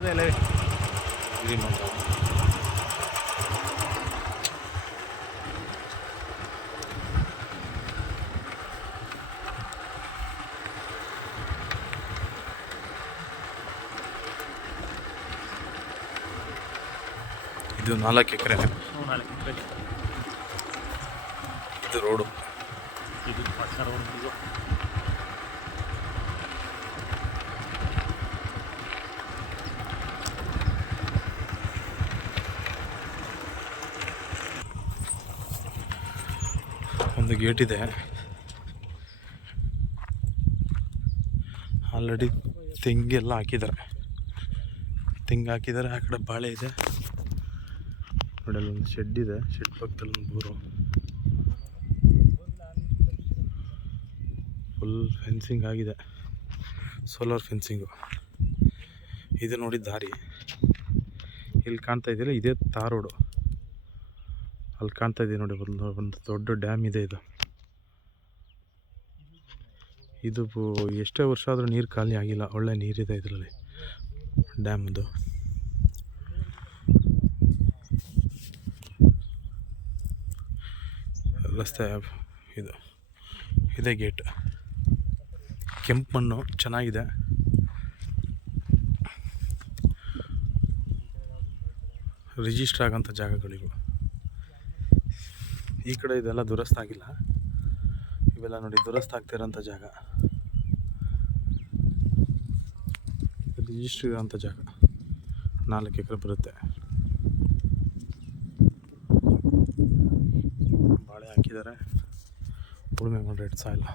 ಇದು 4 ಎಕರೆ. ಇದು ರೋಡು. ಇದು ಪಕ್ಕ ರೋಡ್. ಒಂದು ಗೇಟ್ ಇದೆ. ಆಲ್ರೆಡಿ ತೆಂಗೆಲ್ಲ ಹಾಕಿದ್ದಾರೆ. ತೆಂಗು ಹಾಕಿದ್ದಾರೆ. ಆ ಕಡೆ ಬಾಳೆ ಇದೆ. ನೋಡಿ ಅಲ್ಲೊಂದು ಶೆಡ್ ಇದೆ. ಶೆಡ್ ಪಕ್ಕದಲ್ಲಿ ಒಂದು ಬೋರು. ಫುಲ್ ಫೆನ್ಸಿಂಗ್ ಆಗಿದೆ. Solar fencing. ಇದು ನೋಡಿ ದಾರಿ. ಇಲ್ಲಿ ಕಾಣ್ತಾ ಇದೆಯಲ್ಲ, ಇದೇ ತಾರ್ ರೋಡು. ಅಲ್ಲಿ ಕಾಣ್ತಾ ಇದೆ ನೋಡಿ, ಒಂದು ದೊಡ್ಡ ಡ್ಯಾಮ್ ಇದೆ. ಇದು ಎಷ್ಟೇ ವರ್ಷ ಆದರೂ ನೀರು ಖಾಲಿ ಆಗಿಲ್ಲ. ಒಳ್ಳೆ ನೀರಿದೆ ಇದರಲ್ಲಿ, ಡ್ಯಾಮದು. ರಸ್ತೆ ಇದು ಇದೇ ಗೇಟ್. ಕೆಂಪು ಮಣ್ಣು ಚೆನ್ನಾಗಿದೆ. ರಿಜಿಸ್ಟರ್ ಆಗೋಂಥ ಜಾಗಗಳಿವು. ಈ ಕಡೆ ಇದೆಲ್ಲ ದುರಸ್ತಾಗಿಲ್ಲ. ಇವೆಲ್ಲ ನೋಡಿ ದುರಸ್ತಾಗ್ತಿರೋಂಥ ಜಾಗ. ರಿಜಿಸ್ಟ್ರ್ ಇರೋಂಥ ಜಾಗ. 4 ಎಕರೆ ಬರುತ್ತೆ. ಬಾಳೆ ಹಾಕಿದ್ದಾರೆ. ಉಳುಮೆ ಮಾಡಿ ಸಾಯಿಲ್ಲ.